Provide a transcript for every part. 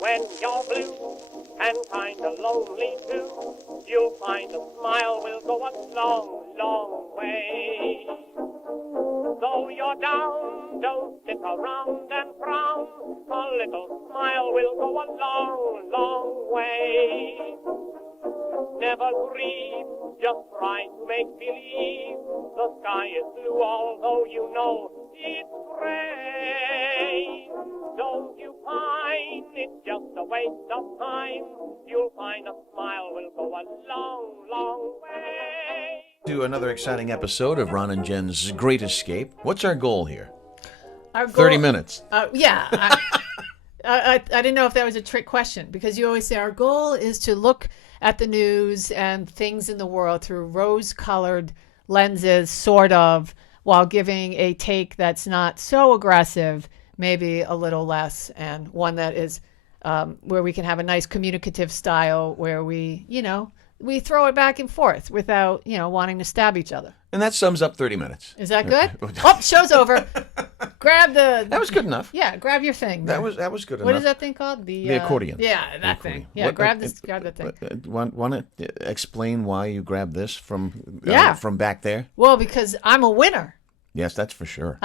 When you're blue and kinda lonely too, you'll find a smile will go a long, long way. Though you're down, don't sit around and frown. A little smile will go a long, long way. Never grieve, just try to make believe the sky is blue, although you know it's gray. Don't you find it's just a waste of time? You'll find a smile will go a long, long way. To another exciting episode of Ron and Jen's Great Escape. What's our goal here? Our goal, 30 minutes. Yeah. I didn't know if that was a trick question, because you always say our goal is to look at the news and things in the world through rose-colored lenses, sort of, while giving a take that's not so aggressive, maybe a little less, and one that is where we can have a nice communicative style where we throw it back and forth without, wanting to stab each other. And that sums up 30 minutes. Is that good? Oh, show's over. Grab the... That was good enough. Yeah, grab your thing. That was good enough. What is that thing called? The accordion. Yeah, that thing. Yeah, grab the thing. Want to explain why you grabbed this from back there? Well, because I'm a winner. Yes, that's for sure.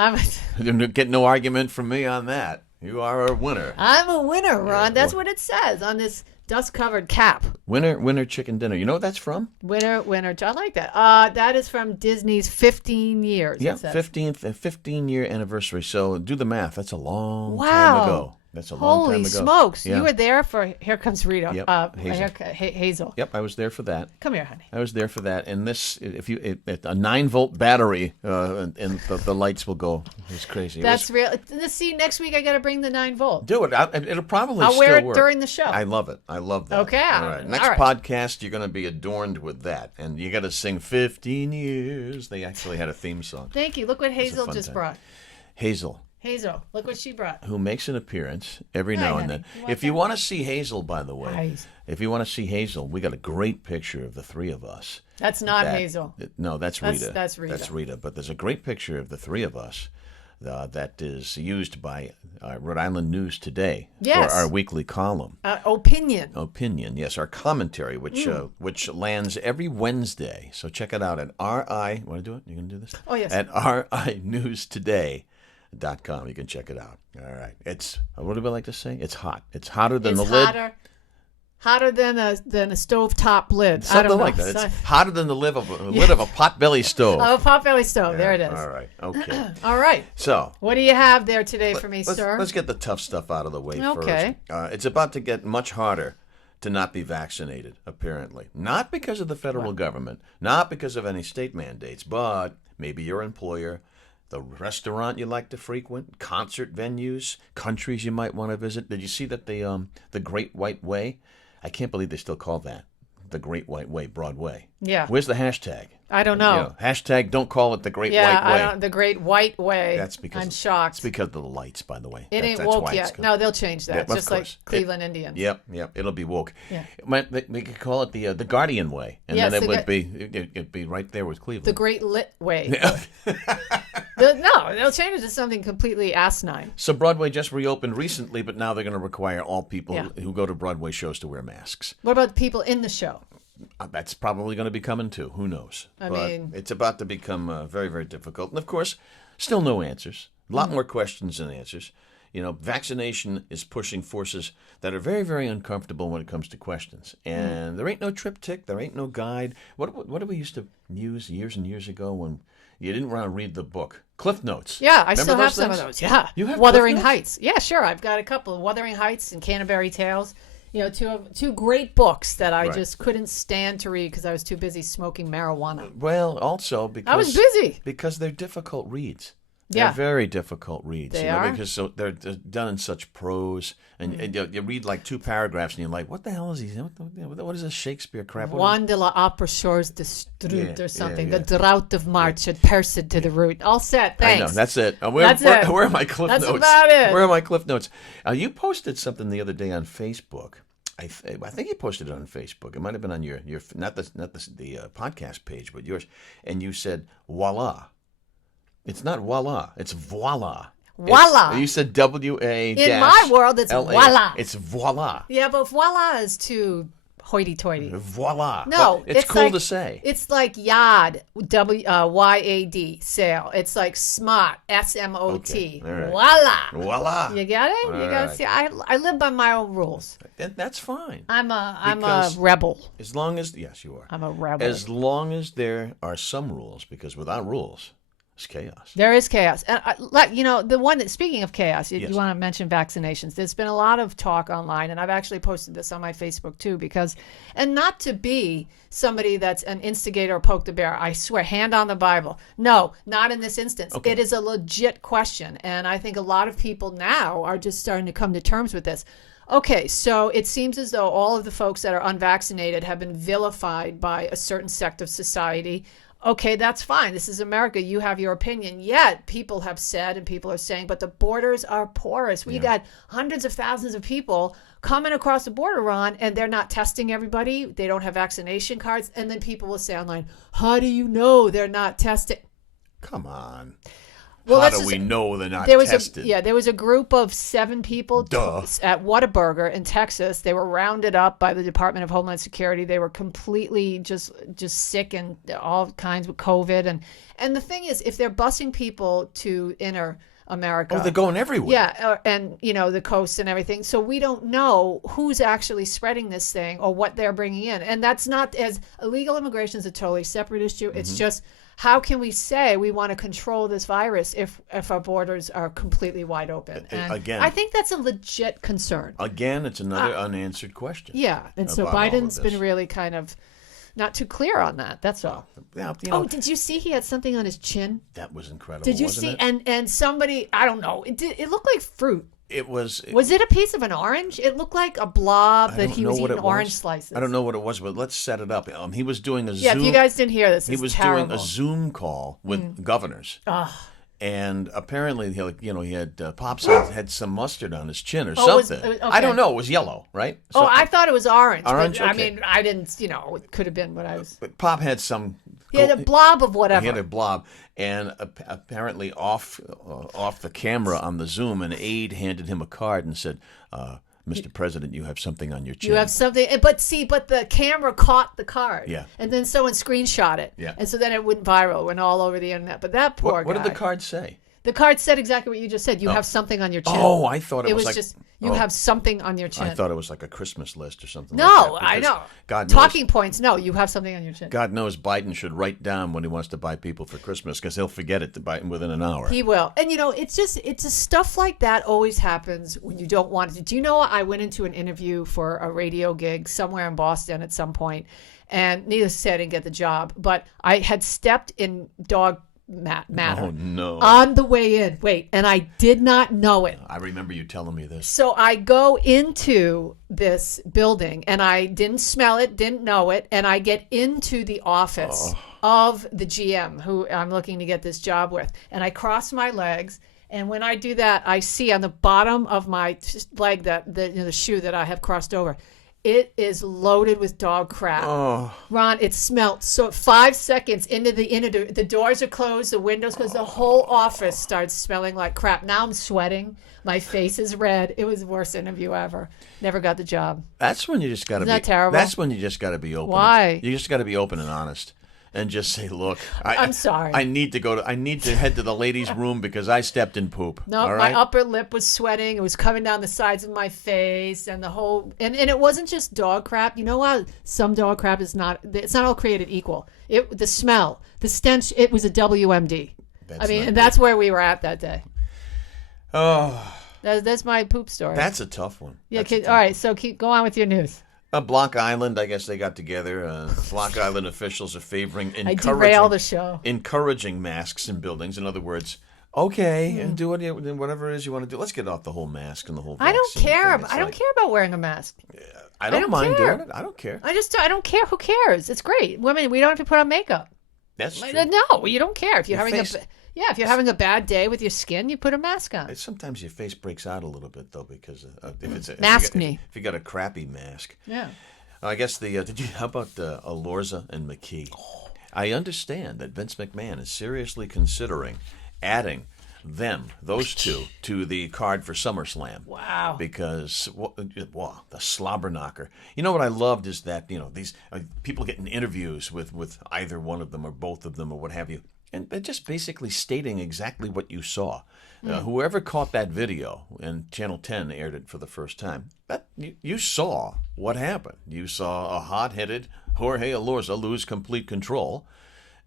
You get no argument from me on that. You are a winner. I'm a winner, Ron. That's what it says on this dust-covered cap. Winner chicken dinner. You know what that's from? Winner. I like that. That is from Disney's 15 years. Yeah, 15-year anniversary. So do the math. That's a long wow. time ago. That's a long time ago. Holy smokes. Yeah. You were there for Here Comes Rita. Yep, Hazel. Hazel. Yep, I was there for that. Come here, honey. I was there for that. And this, a 9-volt battery, and the lights will go. It's crazy. That's real. See, next week I got to bring the 9-volt. Do it. It'll probably I'll still wear it work. during the show. I love it. I love that. Okay. All right. Next podcast, you're going to be adorned with that. And you got to sing 15 years. They actually had a theme song. Thank you. Look what Hazel just brought. Hazel, look what she brought. who makes an appearance every now and then. If you want to see Hazel, by the way, if you want to see Hazel, we got a great picture of the three of us. That's not Hazel. No, that's Rita. That's Rita. That's Rita. But there's a great picture of the three of us that is used by Rhode Island News Today for our weekly column. Opinion, yes, our commentary, which lands every Wednesday. So check it out at RI. Want to do it? You going to do this? Oh, yes. At RINewstoday.com. You can check it out. All right. It's, what do we like to say? It's hot. It's hotter than the lid. Hotter than a stovetop lid. Something like that. It's hotter than the lid of a potbelly stove. Oh, potbelly stove. Yeah, there it is. All right. Okay. All right. So, what do you have there today for me, sir? Let's get the tough stuff out of the way first. Okay. It's about to get much harder to not be vaccinated, apparently. Not because of the federal government, not because of any state mandates, but maybe your employer, the restaurant you like to frequent, concert venues, countries you might want to visit. Did you see that the Great White Way? I can't believe they still call that the Great White Way, Broadway. Yeah. Where's the hashtag? I don't know. Hashtag don't call it the Great White Way. The Great White Way. That's because I'm shocked. It's because of the lights, by the way. It ain't woke yet. No, they'll change that. Just like Cleveland Indians. Yep. It'll be woke. Yeah. They could call it the Guardian Way, and then it'd be right there with Cleveland. The Great Lit Way. No, they'll change it to something completely asinine. So Broadway just reopened recently, but now they're going to require all people who go to Broadway shows to wear masks. What about the people in the show? That's probably going to be coming too. Who knows? I mean, it's about to become very, very difficult. And of course, still no answers. A lot more questions than answers. Vaccination is pushing forces that are very, very uncomfortable when it comes to questions. And there ain't no triptych. There ain't no guide. What did we used to use years and years ago when you didn't want to read the book? Cliff Notes. Yeah, I still have some of those. Yeah. You have Wuthering Heights. Yeah, sure. I've got a couple of Wuthering Heights and Canterbury Tales. Two great books that I just couldn't stand to read because I was too busy smoking marijuana. Well, also because I was busy. Because they're difficult reads. Yeah. They're very difficult reads. They are? Because they're done in such prose. And you read like 2 paragraphs and you're like, what the hell is he? What is this Shakespeare crap? Juan de la Opera Shores Destruit or something. The drought of March had pierced to the root. All set. Thanks. I know. That's it. Where are my cliff notes? That's about it. Where are my cliff notes? You posted something the other day on Facebook. I think you posted it on Facebook. It might have been on your not the podcast page, but yours. And you said, voila. It's not voila. It's voila. Voila. You said W-A. In my world, it's voila. It's voila. Yeah, but voila is too hoity-toity. Voila. No, but it's cool like, to say. It's like yad, Y-A-D, sale. It's like smart, S-M-O-T. Okay. Right. Voila. Voila. You get it? All you got to right. see. I live by my own rules. That's fine. I'm a rebel. As long as yes, you are. I'm a rebel. As long as there are some rules, because without rules, it's chaos. There is chaos. And the one that, speaking of chaos, you want to mention vaccinations. There's been a lot of talk online, and I've actually posted this on my Facebook too, and not to be somebody that's an instigator or poke the bear, I swear, hand on the Bible. No, not in this instance. Okay. It is a legit question. And I think a lot of people now are just starting to come to terms with this. Okay, so it seems as though all of the folks that are unvaccinated have been vilified by a certain sect of society. Okay, that's fine. This is America. You have your opinion. Yet people have said and people are saying, but the borders are porous. We got hundreds of thousands of people coming across the border, Ron, and they're not testing everybody. They don't have vaccination cards. And then people will say online, how do you know they're not testing? Come on. Well, how do we know they're not tested? There was a group of 7 people at Whataburger in Texas. They were rounded up by the Department of Homeland Security. They were completely just sick and all kinds of COVID. And the thing is, if they're busing people to inner America. Oh, they're going everywhere. Yeah, and the coast and everything. So we don't know who's actually spreading this thing or what they're bringing in. And that's not, as illegal immigration is a totally separate issue. It's just, how can we say we want to control this virus if our borders are completely wide open? And again, I think that's a legit concern. Again, it's another unanswered question. Yeah, and so Biden's been really kind of not too clear on that. That's all. Yeah, did you see he had something on his chin? That was incredible. Did you see? And somebody, I don't know, it looked like fruit. It was. Was it a piece of an orange? It looked like a blob that he was eating orange slices. I don't know what it was, but let's set it up. He was doing a Zoom. Yeah, if you guys didn't hear this, he was terrible. doing a Zoom call with governors. And apparently, he had Pops had some mustard on his chin or something. Okay. I don't know. It was yellow, right? So, I thought it was orange. Orange. But, okay. I mean, I didn't. It could have been what I was. But Pop had some. He had a blob of whatever. He had a blob, and apparently off the camera on the Zoom, an aide handed him a card and said, Mr. President, you have something on your chin. You have something, but the camera caught the card. Yeah. And then someone screenshot it. Yeah. And so then it went viral, went all over the internet. But that poor guy. What did the card say? The card said exactly what you just said. You have something on your chin. Oh, I thought it was like... just, you have something on your chin. I thought it was like a Christmas list or something No, like that. I know. God Talking knows, points, no, you have something on your chin. God knows Biden should write down when he wants to buy people for Christmas because he'll forget it within an hour. He will. And, it's just stuff like that always happens when you don't want it to. Do you know I went into an interview for a radio gig somewhere in Boston at some point, and needless to say, I didn't get the job, but I had stepped in dog matter. Oh, no. On the way in. Wait, and I did not know it. I remember you telling me this. So I go into this building, and I didn't smell it, didn't know it, and I get into the office of the GM who I'm looking to get this job with, and I cross my legs, and when I do that, I see on the bottom of my leg that the shoe that I have crossed over, it is loaded with dog crap. Oh. Ron, it smelled. So 5 seconds into the doors are closed, the windows closed, the whole office starts smelling like crap. Now I'm sweating. My face is red. It was the worst interview ever. Never got the job. That's when you just got to be. Isn't that terrible? That's when you just got to be open. Why? You just got to be open and honest. And just say, look, I'm sorry. I need to head to the ladies' room because I stepped in poop. No, all right? My upper lip was sweating. It was coming down the sides of my face, and the whole and it wasn't just dog crap. You know what? Some dog crap it's not all created equal. The smell, the stench. It was a WMD. And that's where we were at that day. Oh, that's my poop story. That's a tough one. Yeah. All right. So go on with your news. Block Island, I guess they got together. Block Island officials are I derail the show. Encouraging masks in buildings. In other words, okay, and do whatever it is you want to do. Let's get off the whole mask and the whole vaccine I don't care. thing. I don't care about wearing a mask. I don't mind doing it. I don't care. I don't care. Who cares? It's great. Women, we don't have to put on makeup. That's true. No, you don't care. If you're if you're having a bad day with your skin, you put a mask on. Sometimes your face breaks out a little bit though because if you got a crappy mask. Yeah. I guess how about Alorza and McKee? I understand that Vince McMahon is seriously considering adding those two, to the card for SummerSlam. Wow. Because, the slobber knocker. You know what I loved is that, these people getting interviews with either one of them or both of them or what have you. And they're just basically stating exactly what you saw. Whoever caught that video, and Channel 10 aired it for the first time, you saw what happened. You saw a hot-headed Jorge Elorza lose complete control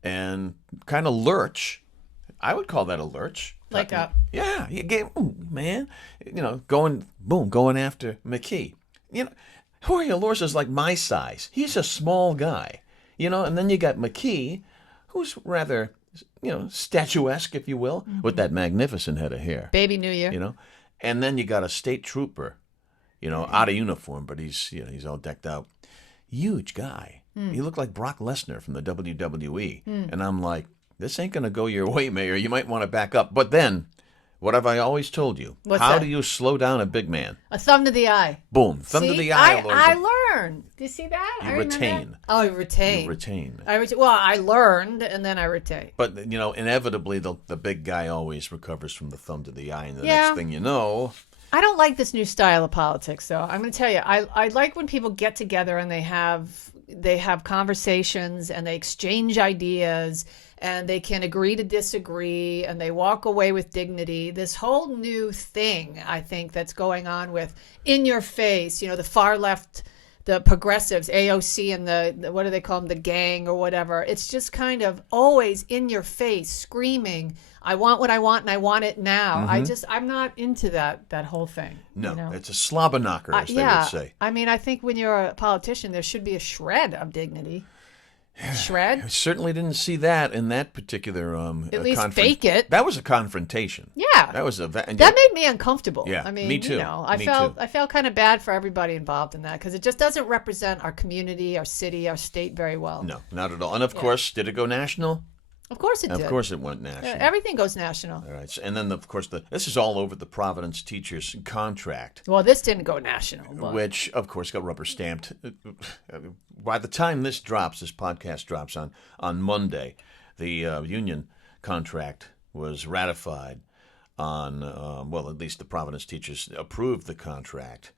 and kind of lurch. I would call that a lurch. Like a... Yeah, you get, man, going after McKee. Jorge Elorza's like my size. He's a small guy, and then you got McKee, who's rather... statuesque, if you will, with that magnificent head of hair. Baby New Year. And then you got a state trooper, out of uniform, but he's all decked out. Huge guy. He looked like Brock Lesnar from the WWE. And I'm like, this ain't going to go your way, Mayor. You might want to back up. But then, what have I always told you? How do you slow down a big man? A thumb to the eye. Boom. Thumb to the eye. I learned. Do you see that? You retain. Oh, you retain. You retain. Well, I learned, and then I retain. But, inevitably, the big guy always recovers from the thumb to the eye. And the next thing you know... I don't like this new style of politics, though. I'm going to tell you, I like when people get together and they have conversations and they exchange ideas and they can agree to disagree and they walk away with dignity. This whole new thing, I think, that's going on with in your face, the far left, the progressives, AOC and the what do they call them, the gang or whatever. It's just kind of always in your face, screaming, I want what I want and I want it now. I'm not into that whole thing. No, it's a slobber knocker, as they would say. I mean, I think when you're a politician, there should be a shred of dignity. Shred? I certainly didn't see that in that particular at least fake it. That was a confrontation. Yeah. That made me uncomfortable. Yeah, I mean, me too. I felt kind of bad for everybody involved in that because it just doesn't represent our community, our city, our state very well. No, not at all. And of course, did it go national? Of course it did. Of course it went national. Everything goes national. All right. And then, of course, this is all over the Providence teachers' contract. Well, this didn't go national. Which, of course, got rubber stamped. By the time this podcast drops on Monday, the union contract was ratified on, at least the Providence teachers approved the contract.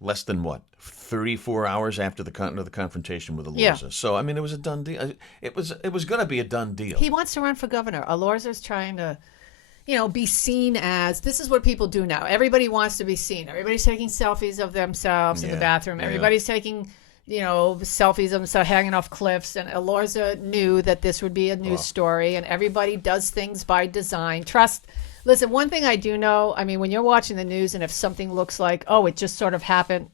Less than 34 hours after the confrontation with Elorza. Yeah. So I mean, it was a done deal. It was going to be a done deal. He wants to run for governor. Elorza's trying to, be seen as, this is what people do now. Everybody wants to be seen. Everybody's taking selfies of themselves in the bathroom. Everybody's taking, selfies of themselves hanging off cliffs. And Elorza knew that this would be a news story. And everybody does things by design. Listen, one thing I do know, I mean, when you're watching the news and if something looks like, it just sort of happened,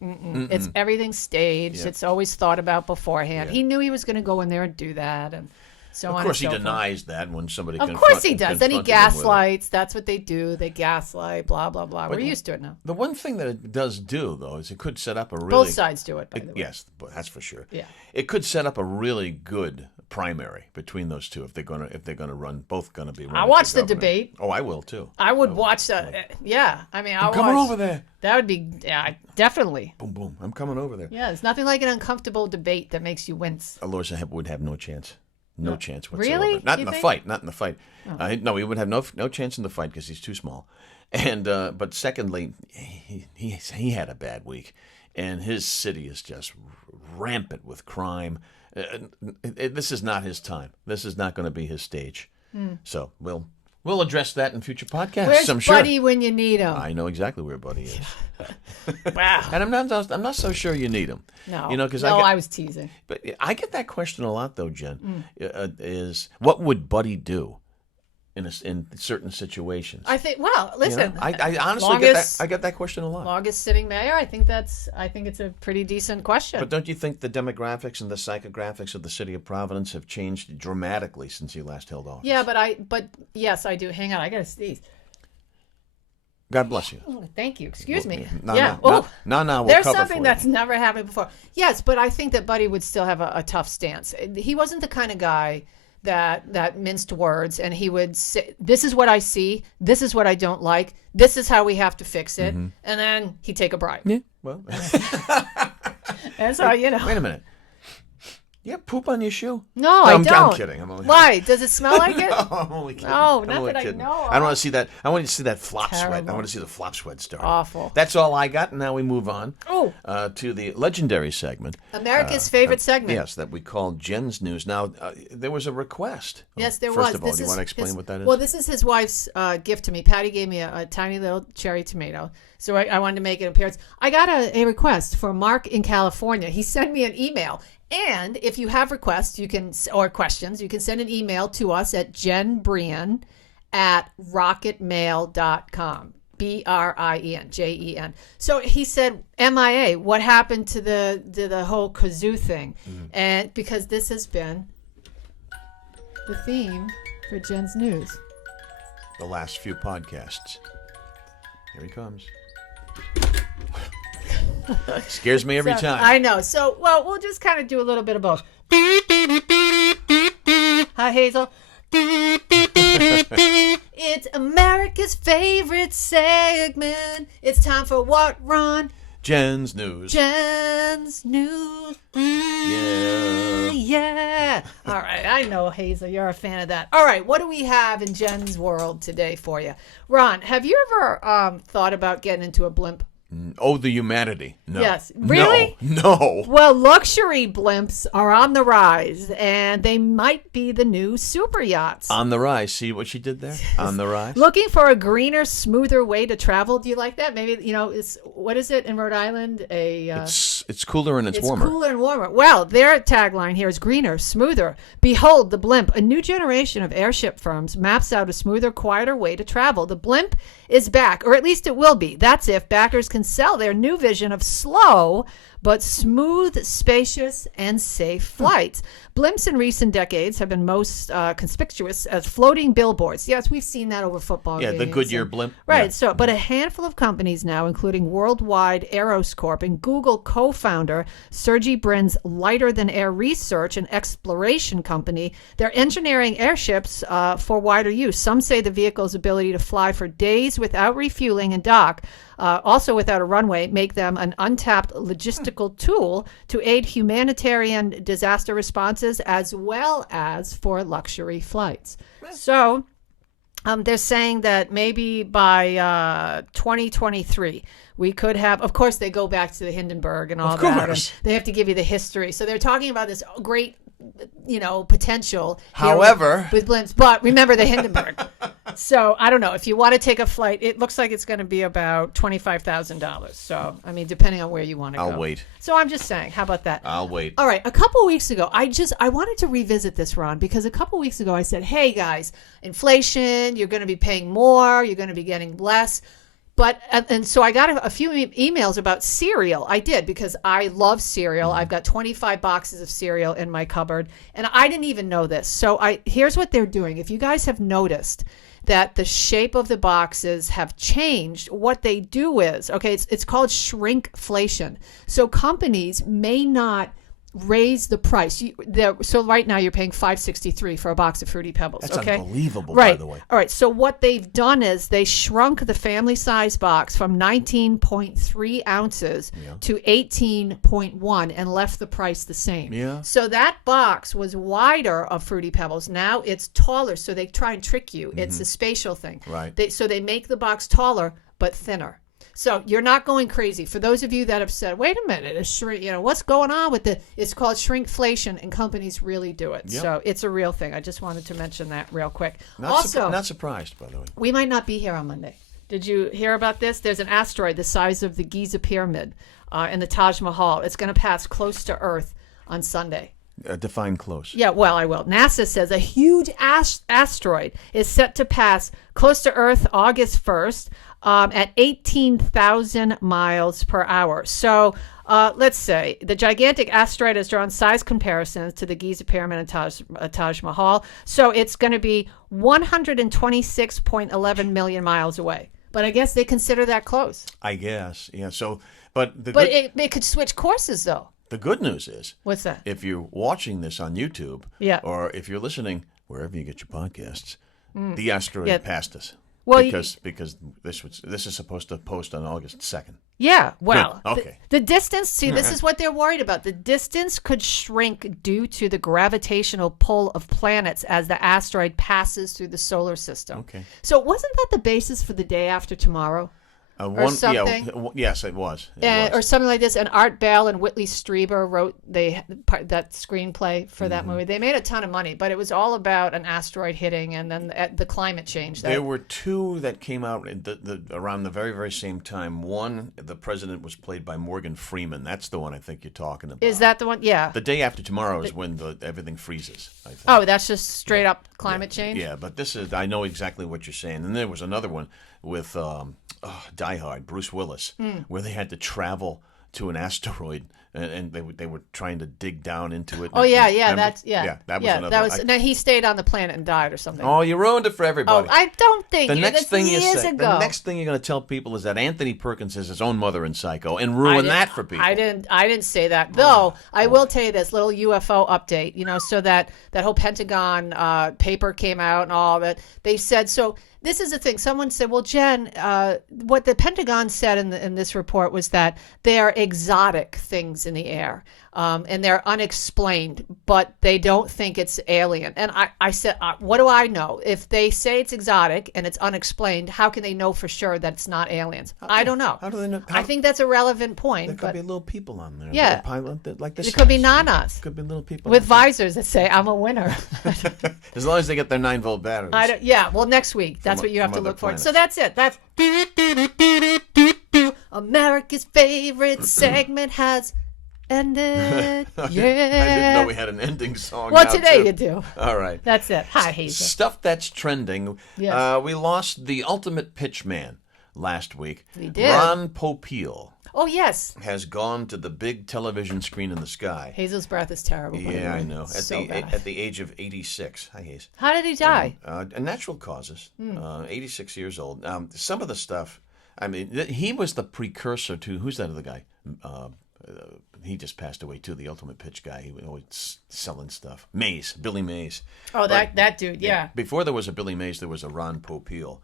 it's everything staged. Yep. It's always thought about beforehand. Yep. He knew he was going to go in there and do that. And so on. Of course, he denies that when somebody Of course he does. Then he gaslights. That's what they do. They gaslight, blah, blah, blah. We're used to it now. The one thing that it does do, though, is it could set up a really... Both sides do it, by the way. Yes, that's for sure. Yeah. It could set up a really good primary between those two if they're going to run, both going to be running. I watch the debate. Oh, I will too. I would watch that. Yeah, I mean, I'm coming over there. That would be definitely. Boom, boom. I'm coming over there. Yeah, there's nothing like an uncomfortable debate that makes you wince. Elorza would have no chance. No chance whatsoever. Really? Not in the fight. Oh. No, he would have no chance in the fight because he's too small. And but secondly, he had a bad week, and his city is just rampant with crime. This is not his time. This is not going to be his stage. So we'll address that in future podcasts. Where's I'm sure. Buddy when you need him? I know exactly where Buddy is. Wow. And I'm not so sure you need him. No. I was teasing. But I get that question a lot, though, Jen. Is what would Buddy do in certain situations? I think. Well, listen. I honestly get that question a lot. Longest sitting mayor. I think it's a pretty decent question. But don't you think the demographics and the psychographics of the city of Providence have changed dramatically since he last held office? Yeah, but yes, I do. Hang on, I gotta sneeze. God bless you. Oh, thank you. Excuse me. No. There's something that's never happened before. Yes, but I think that Buddy would still have a tough stance. He wasn't the kind of guy that minced words, and he would say, this is what I see, this is what I don't like, this is how we have to fix it, and then he'd take a bribe. Yeah, well. And so, Wait a minute. You have poop on your shoe? No, I don't. I'm kidding. Why? Does it smell like it? No, I'm only kidding. No, not that I know. I don't want to see that. I want to see that flop sweat. Terrible. I want to see the flop sweat start. Awful. That's all I got, and now we move on to the legendary segment. America's favorite segment. Yes, that we call Jen's News. Now, there was a request. Yes, there was. First of all, do you want to explain what that is? Well, this is his wife's gift to me. Patty gave me a tiny little cherry tomato, so I wanted to make an appearance. I got a request for Mark in California. He sent me an email. And if you have requests, or questions, you can send an email to us at jenbrien@rocketmail.com. BRIEN, JEN. So he said, MIA, what happened to the whole kazoo thing? And because this has been the theme for Jen's News. The last few podcasts. Here he comes. Scares me every time. I know. So, well, we'll just kind of do a little bit of both. Hi, Hazel. It's America's favorite segment. It's time for what, Ron? Jen's News. Jen's News. Yeah. All right. I know, Hazel, you're a fan of that. All right. What do we have in Jen's world today for you? Ron, have you ever thought about getting into a blimp? Oh, the humanity. No. Yes. Really? No. Well, luxury blimps are on the rise, and they might be the new super yachts. On the rise. See what she did there? On the rise. Looking for a greener, smoother way to travel. Do you like that? Maybe, what is it in Rhode Island? It's cooler and it's warmer. It's cooler and warmer. Well, their tagline here is greener, smoother. Behold the blimp. A new generation of airship firms maps out a smoother, quieter way to travel. The blimp is back, or at least it will be. That's if backers can sell their new vision of slow but smooth, spacious, and safe flights. Blimps in recent decades have been most conspicuous as floating billboards. Yes, we've seen that over football games. Yeah, the Goodyear blimp. Right. Yeah. So, but a handful of companies now, including Worldwide Aeroscorp and Google co-founder Sergey Brin's lighter-than-air research and exploration company, they're engineering airships for wider use. Some say the vehicle's ability to fly for days without refueling and dock, also without a runway, make them an untapped logistical tool to aid humanitarian disaster responses as well as for luxury flights. So they're saying that maybe by 2023 we could have, of course, they go back to the Hindenburg and all that. And they have to give you the history. So they're talking about this great, potential. However, with blimps, but remember the Hindenburg. So I don't know if you want to take a flight. It looks like it's going to be about $25,000. So I mean, depending on where you want to go. I'll wait. So I'm just saying, how about that? I'll wait. All right. A couple of weeks ago, I wanted to revisit this, Ron, because a couple of weeks ago I said, hey guys, inflation, you're going to be paying more, you're going to be getting less. But, and so I got a few emails about cereal. I did, because I love cereal. I've got 25 boxes of cereal in my cupboard, and I didn't even know this. So here's what they're doing. If you guys have noticed that the shape of the boxes have changed, what they do is, it's called shrinkflation. So companies may not raise the price. So right now you're paying $5.63 for a box of Fruity Pebbles. That's unbelievable, right. By the way. All right. So what they've done is they shrunk the family size box from 19.3 ounces to 18.1 and left the price the same. Yeah. So that box was wider of Fruity Pebbles. Now it's taller. So they try and trick you. Mm-hmm. It's a spatial thing. Right. So they make the box taller but thinner. So you're not going crazy. For those of you that have said, wait a minute, what's going on with it's called shrinkflation, and companies really do it. Yep. So it's a real thing. I just wanted to mention that real quick. Not surprised, by the way. We might not be here on Monday. Did you hear about this? There's an asteroid the size of the Giza Pyramid in the Taj Mahal. It's going to pass close to Earth on Sunday. Define close. Yeah, well, I will. NASA says a huge asteroid is set to pass close to Earth August 1st at 18,000 miles per hour. So let's say the gigantic asteroid has drawn size comparisons to the Giza Pyramid and Taj Mahal. So it's going to be 126.11 million miles away. But I guess they consider that close. I guess, yeah. So, it could switch courses, though. The good news is, what's that? If you're watching this on YouTube, or if you're listening wherever you get your podcasts, the asteroid passed us. Well, because this is supposed to post on August 2nd. Yeah, well, okay. The distance, see, this is what they're worried about. The distance could shrink due to the gravitational pull of planets as the asteroid passes through the solar system. Okay. So wasn't that the basis for the day after tomorrow? Or something? Yeah, yes, it was. Or something like this. And Art Bell and Whitley Strieber wrote that screenplay for that movie. They made a ton of money, but it was all about an asteroid hitting and then the climate change. There were two that came out around the very, very same time. One, the president was played by Morgan Freeman. That's the one I think you're talking about. Is that the one? Yeah. The day after tomorrow is when everything freezes, I think. Oh, that's just straight up climate change? Yeah, but I know exactly what you're saying. And there was another one with Die Hard, Bruce Willis, where they had to travel to an asteroid and they were trying to dig down into it. Oh yeah, that was another. That was no, he stayed on the planet and died or something. Oh, you ruined it for everybody. Oh, I don't think the next thing you years say. ago. The next thing you're going to tell people is that Anthony Perkins is his own mother in Psycho and ruin that for people. I didn't say that. Though I will tell you this little UFO update. So that whole Pentagon paper came out and all that. They said so. This is the thing. Someone said, well, Jen, what the Pentagon said in this report was that they are exotic things in the air, and they're unexplained, but they don't think it's alien. And I said, what do I know? If they say it's exotic and it's unexplained, how can they know for sure that it's not aliens? I don't know. How do they know? I think that's a relevant point. There could be little people on there. Yeah. Like this. It could be nanas. Could be little people. With visors that say, I'm a winner. As long as they get their 9-volt batteries. Well, next week. That's what you have to look for. So that's it. That's America's favorite segment has ended. Yeah. I didn't know we had an ending song. Well, now, today too. you do. All right. That's it. Hi, Hazel. Stuff that's trending. Yes. We lost the ultimate pitch man last week. We did. Ron Popeil. Oh, yes. Has gone to the big television screen in the sky. Hazel's breath is terrible. Yeah, I know. At the age of 86. Hi, Hazel. How did he die? Natural causes. 86 years old. Some of the stuff, I mean, he was the precursor to, who's that other guy? He just passed away too, the ultimate pitch guy. He was always selling stuff. Billy Mays. Oh, that dude, yeah. Before there was a Billy Mays, there was a Ron Popeil.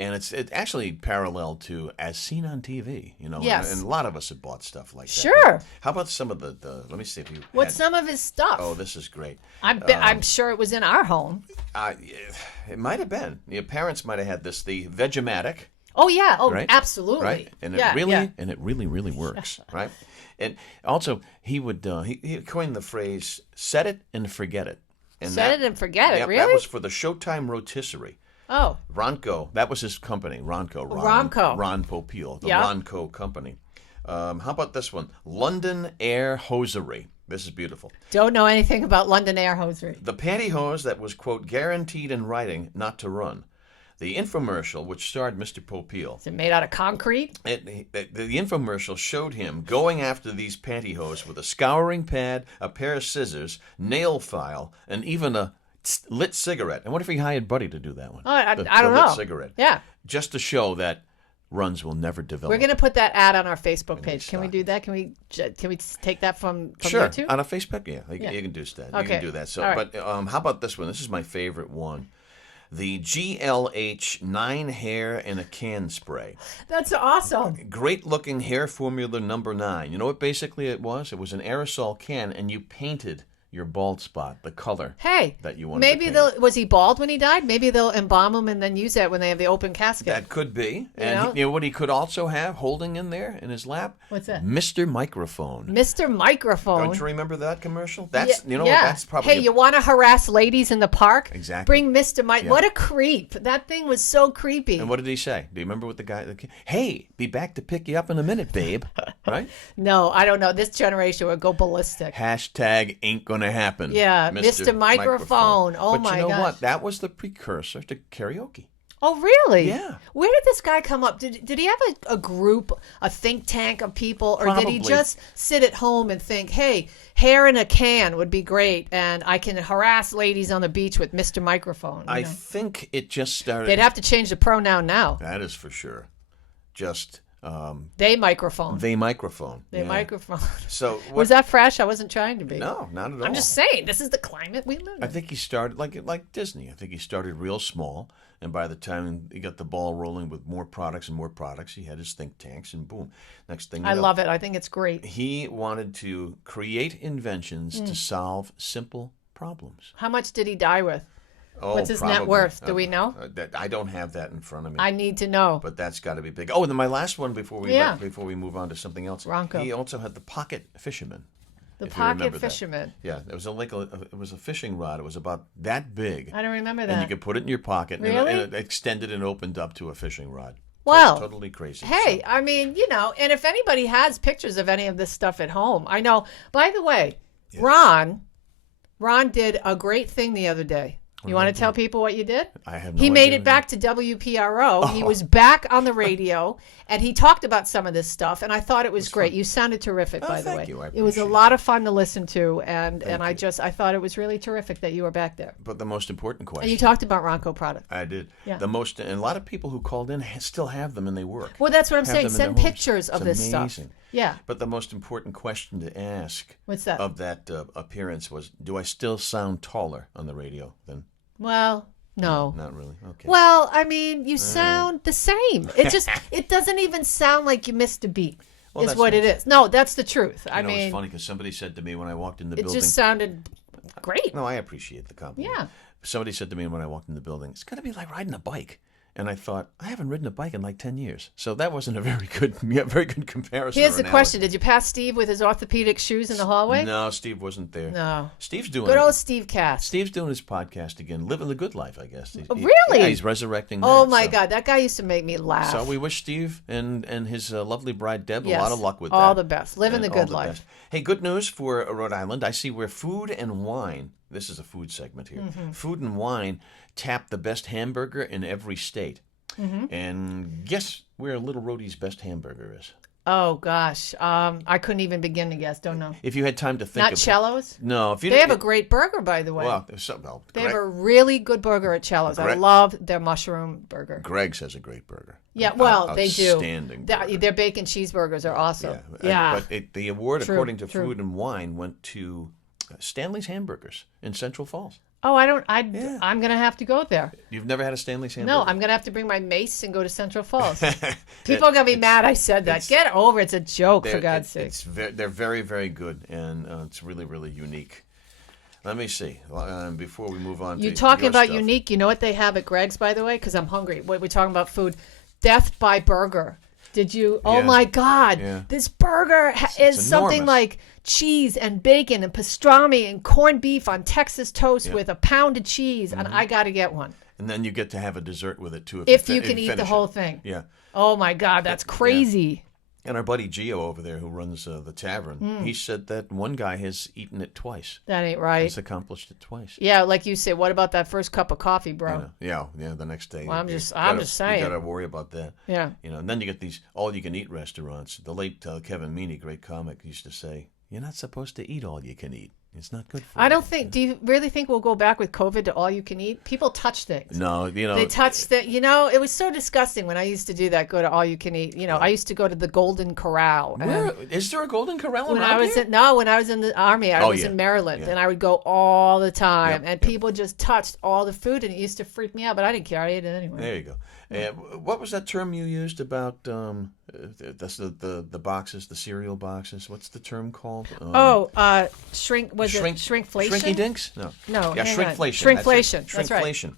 And it's actually parallel to As Seen on TV, Yes. And a lot of us have bought stuff like that. Sure. But how about some of the let me see if you What's some of his stuff? Oh, this is great. I'm sure it was in our home. It might have been. Your parents might have had this, the Vegematic. Oh, yeah. Oh, right? absolutely. Right? And it really works, right? And also, he would he coined the phrase, set it and forget it. And set it and forget it, really? That was for the Showtime rotisserie. Oh. Ronco, that was his company, Ronco. Ron Popeil, the Ronco company. How about this one? London Air Hosiery. This is beautiful. Don't know anything about London Air Hosiery. The pantyhose that was, quote, guaranteed in writing not to run. The infomercial, which starred Mr. Popeil. Is it made out of concrete? The infomercial showed him going after these pantyhose with a scouring pad, a pair of scissors, nail file, and even a lit cigarette. And what if he hired Buddy to do that one? Oh, I don't know. Lit cigarette. Yeah. Just to show that runs will never develop. We're going to put that ad on our Facebook page. Can we do that? Can we take that from sure. YouTube? On a Facebook, yeah. You can do that. Okay. You can do that. So, all right. But how about this one? This is my favorite one. The GLH 9 hair in a can spray. That's awesome. Great looking hair formula number 9. You know what basically it was? It was an aerosol can, and you painted your bald spot, the color that you wanted maybe to paint. was he bald when he died? Maybe they'll embalm him and then use that when they have the open casket. That could be. And you know what he could also have holding in there in his lap? What's that? Mr. Microphone. Mr. Microphone. Don't you remember that commercial? That's that's probably. Hey, you want to harass ladies in the park? Exactly. Bring Mr. Mike. Yeah. What a creep! That thing was so creepy. And what did he say? Do you remember what the guy? Hey, be back to pick you up in a minute, babe. Right? No, I don't know. This generation would go ballistic. Hashtag ain't gonna happen. Yeah. Mr. Microphone. Oh, but my you know gosh. what? That was the precursor to karaoke. Oh, really? Yeah. Where did this guy come up? Did he have a group, a think tank of people, or Probably. did he just sit at home and think, hey, hair in a can would be great, and I can harass ladies on the beach with Mr. Microphone? I think it just started. They'd have to change the pronoun now. That is for sure. Just... they microphone. They microphone. They microphone. So was that fresh? I wasn't trying to be. No, not at all. I'm just saying, this is the climate we live in. I think he started like Disney. I think he started real small, And by the time he got the ball rolling with more products and more products, he had his think tanks, and boom. Next thing you know, I love it. I think it's great. He wanted to create inventions to solve simple problems. How much did he die with? Oh, what's his probably. net worth? Do we know? I don't have that in front of me. I need to know. But that's got to be big. Oh, and then my last one before we move on to something else. Ronco. He also had the pocket fisherman. The pocket fisherman. Yeah, it was it was a fishing rod. It was about that big. I don't remember that. And you could put it in your pocket, really? and it extended and opened up to a fishing rod. Well, totally crazy. Hey, so. I mean, and if anybody has pictures of any of this stuff at home, I know. By the way, yeah. Ron did a great thing the other day. You want to tell people what you did? I have no idea. He made it back to WPRO. Oh. He was back on the radio, and he talked about some of this stuff, and I thought it was great. Fun. You sounded terrific, by the way. Thank you. It was a lot of fun to listen to, and I thought it was really terrific that you were back there. But the most important question. And you talked about Ronco products. I did. Yeah. And a lot of people who called in still have them, and they work. Well, that's what I'm saying. Send pictures of this stuff. Yeah. But the most important question to ask What's that? Of that appearance was, do I still sound taller on the radio than... Well, no. Not really. Okay. Well, I mean, you sound the same. It doesn't even sound like you missed a beat. Well, is what it is. No, that's the truth. I mean, it's funny because somebody said to me when I walked in the building. It just sounded great. No, I appreciate the compliment. Yeah. Somebody said to me when I walked in the building, it's going to be like riding a bike. And I thought, I haven't ridden a bike in like 10 years. So that wasn't a very good comparison. Here's the question. Did you pass Steve with his orthopedic shoes in the hallway? No, Steve wasn't there. No. Steve's doing Good old Steve Cass. Steve's doing his podcast again, living the good life, I guess. Really? Yeah, he's resurrecting that. Oh, my God. That guy used to make me laugh. So we wish Steve and his lovely bride, Deb, a lot of luck with that. All the best. Living the good life. Best. Hey, good news for Rhode Island. I see where food and wine, this is a food segment here, food and wine tap the best hamburger in every state. Mm-hmm. And guess where Little Rhodey's best hamburger is? Oh, gosh. I couldn't even begin to guess. Don't know. If you had time to think Not Cello's? No. They have a great burger, by the way. Well, they have a really good burger at Cello's. I love their mushroom burger. Greg's has a great burger. Yeah, well, they do. Outstanding burger. Their bacon cheeseburgers are awesome. Yeah. But the award, according to Food and Wine, went to Stanley's Hamburgers in Central Falls. Oh, I'm going to have to go there. You've never had a Stanley's hamburger? No, I'm going to have to bring my mace and go to Central Falls. People are going to be mad I said that. Get over it. It's a joke, for God's sake. They're very, very good, and it's really, really unique. Let me see. Before we move on You're talking about unique. You know what they have at Greg's, by the way? Because I'm hungry. We're talking about food. Death by Burger. Did you? Oh, my God. Yeah. This burger is something like cheese and bacon and pastrami and corned beef on Texas toast with a pound of cheese, and I got to get one. And then you get to have a dessert with it, too. If you can eat the whole thing. Yeah. Oh, my God. That's crazy. Yeah. And our buddy Gio over there, who runs the tavern, he said that one guy has eaten it twice. That ain't right. He's accomplished it twice. Yeah, like you say, what about that first cup of coffee, bro? Yeah, the next day. Well, I'm just saying. You got to worry about that. Yeah. And then you get these all-you-can-eat restaurants. The late Kevin Meaney, great comic, used to say, you're not supposed to eat all you can eat. It's not good for you. I don't think. Do you really think we'll go back with COVID to all you can eat? People touch things. No, they touch that. It was so disgusting when I used to do that. Go to all you can eat. I used to go to the Golden Corral. Is there a Golden Corral around here? When I was in the Army, I was in Maryland, and I would go all the time. And people just touched all the food, and it used to freak me out. But I didn't care. I ate it anyway. There you go. What was that term you used about the boxes, the cereal boxes? What's the term called? Shrink. Was it shrinkflation? Shrinky dinks? No. Yeah, shrinkflation. Shrinkflation. That's right. Shrinkflation.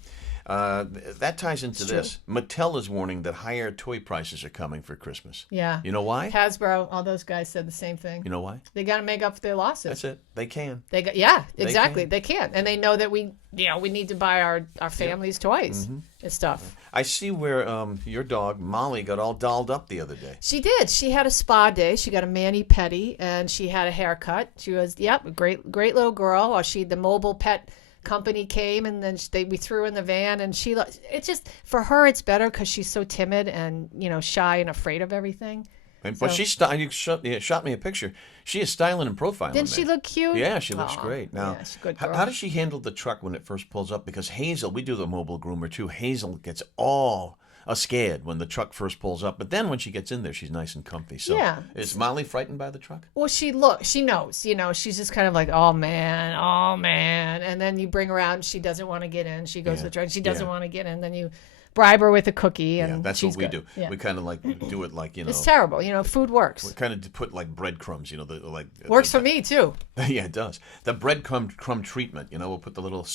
That ties into this. Mattel is warning that higher toy prices are coming for Christmas. Yeah. You know why? Hasbro, all those guys said the same thing. You know why? They got to make up for their losses. That's it. They can. Exactly. They can. And they know that we need to buy our families toys and stuff. I see where your dog, Molly, got all dolled up the other day. She did. She had a spa day. She got a mani-pedi, and she had a haircut. She was, a great little girl. While the mobile pet company came, and then we threw her in the van, and it's just, for her, it's better because she's so timid and, shy and afraid of everything. But you shot me a picture. She is styling and profiling. Didn't she look cute? Yeah, she looks great. Now, she's a good girl. How does she handle the truck when it first pulls up? Because Hazel, we do the mobile groomer too. Hazel gets all scared when the truck first pulls up. But then when she gets in there, she's nice and comfy. So is Molly frightened by the truck? Well, she knows, she's just kind of like, oh man. And then you bring her out and she doesn't want to get in. She goes to the truck and she doesn't want to get in. Then you bribe her with a cookie. And that's what we do. Yeah. We kind of like do it like, It's terrible. Food works. We kind of put like breadcrumbs, Works for me too. Yeah, it does. The breadcrumb treatment, we'll put the little,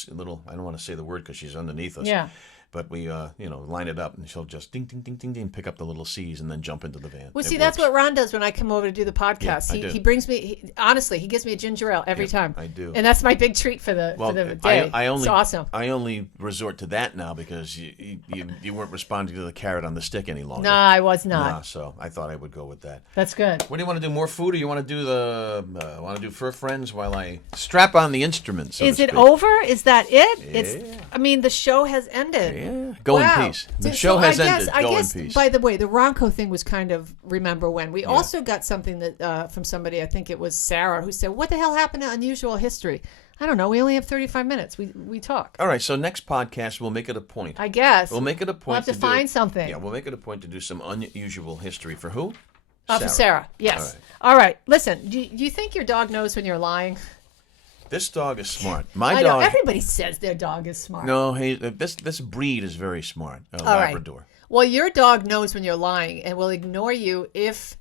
I don't want to say the word because she's underneath us. Yeah. But we, line it up, and she'll just ding, ding, ding, ding, ding, pick up the little C's and then jump into the van. Well, see, that's what Ron does when I come over to do the podcast. He brings me, honestly, he gives me a ginger ale every time. I do. And that's my big treat for the day. It's awesome. I only resort to that now because you weren't responding to the carrot on the stick any longer. No, I was not. No, so I thought I would go with that. That's good. What do you want to do, more food, or you want to do Fur Friends while I strap on the instruments? Is it over? Is that it? Yeah. The show has ended. Yeah. Go in peace. The show has ended. Go in peace. By the way, the Ronco thing was kind of remember when. We also got something that from somebody, I think it was Sarah, who said, what the hell happened to Unusual History? I don't know. We only have 35 minutes. We talk. All right. So next podcast, we'll make it a point. I guess. We'll make it a point. We'll have to find something. Yeah, we'll make it a point to do some unusual history. For who? For Sarah. Yes. All right. Listen, do you think your dog knows when you're lying? This dog is smart. I know. Everybody says their dog is smart. No, this breed is very smart. Labrador. Right. Well, your dog knows when you're lying and will ignore you if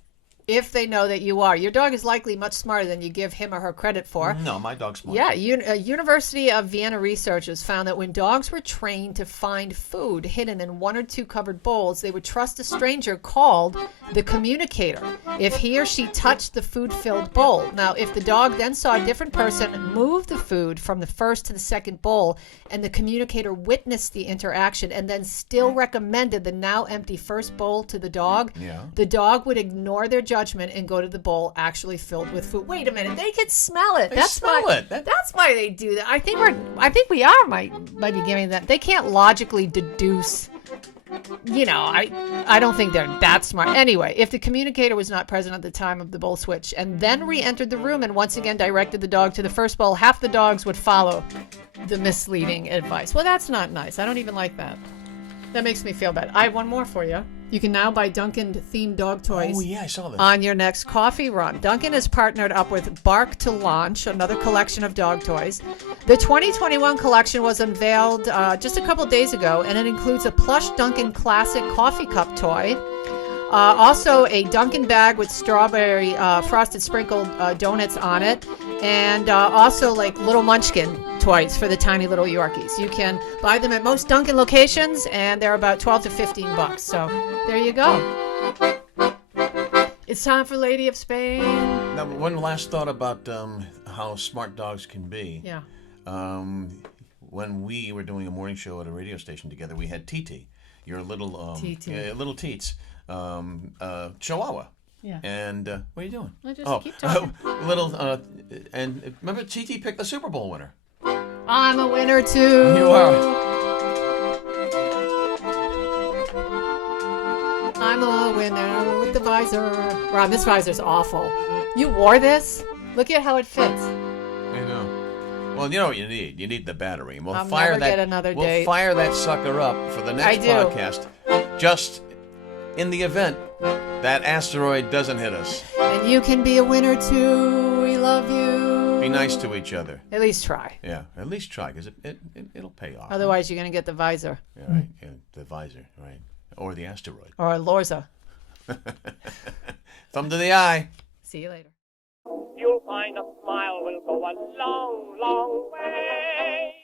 they know that you are. Your dog is likely much smarter than you give him or her credit for. No, my dog's smart. Yeah, University of Vienna researchers found that when dogs were trained to find food hidden in one or two covered bowls, they would trust a stranger called the communicator if he or she touched the food-filled bowl. Now, if the dog then saw a different person move the food from the first to the second bowl, and the communicator witnessed the interaction and then still recommended the now empty first bowl to the dog, the dog would ignore their judgment and go to the bowl actually filled with food. Wait a minute, they can smell it. That's why they do that. I think we might be giving that. They can't logically deduce. I don't think they're that smart. Anyway, if the communicator was not present at the time of the bowl switch and then re-entered the room and once again directed the dog to the first bowl, half the dogs would follow the misleading advice. Well, that's not nice. I don't even like that. That makes me feel bad. I have one more for you. You can now buy Dunkin'-themed dog toys. Oh, yeah, I saw that. On your next coffee run. Dunkin' has partnered up with Bark to launch another collection of dog toys. The 2021 collection was unveiled just a couple days ago, and it includes a plush Dunkin' Classic coffee cup toy. Also, a Dunkin' bag with strawberry frosted sprinkled donuts on it. And also, like, little munchkin toys for the tiny little Yorkies. You can buy them at most Dunkin' locations, and they're about $12 to $15. So, there you go. It's time for Lady of Spain. Now, one last thought about how smart dogs can be. Yeah. When we were doing a morning show at a radio station together, we had Titi, your little little Teets, Chihuahua. Yeah. And what are you doing? I just keep talking. And remember, Titi picked the Super Bowl winner. I'm a winner too. You are. I'm a winner with the visor. Ron, this visor's awful. You wore this? Look at how it fits. I know. Well, you know what you need? You need the battery. And I'll never get another date. We'll fire that sucker up for the next podcast. Just in the event that asteroid doesn't hit us. And you can be a winner too. We love you. Be nice to each other. At least try. Yeah, at least try, because it'll pay off. Otherwise, you're going to get the visor. Yeah, right. Yeah, the visor, right. Or the asteroid. Or a Lorza. Thumb to the eye. See you later. You'll find a smile will go a long, long way.